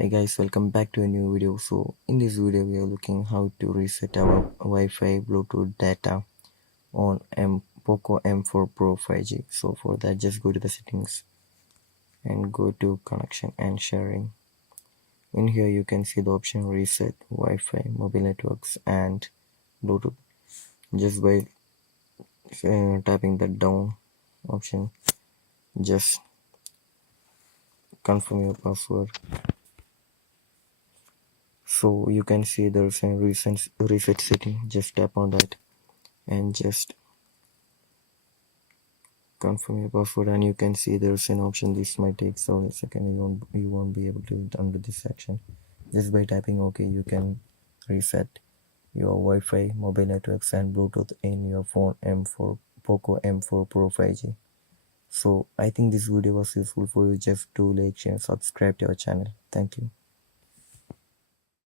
Hey guys, welcome back to a new video. So in this video we are looking how to reset our Wi-Fi Bluetooth data on Poco M4 Pro 5G. So for that, just go to the settings and go to connection and sharing. In here you can see the option reset Wi-Fi, mobile networks and Bluetooth. Just by tapping that down option, just confirm your password. So you can see there's a recent reset setting. Just tap on that and just confirm your password, and you can see there's an option. This might take several seconds. You won't be able to do it under this section. Just by tapping OK, you can reset your Wi-Fi, mobile networks and Bluetooth in your phone M4 Poco M4 Pro 5G. So I think this video was useful for you. Just do like, share, subscribe to our channel. Thank you.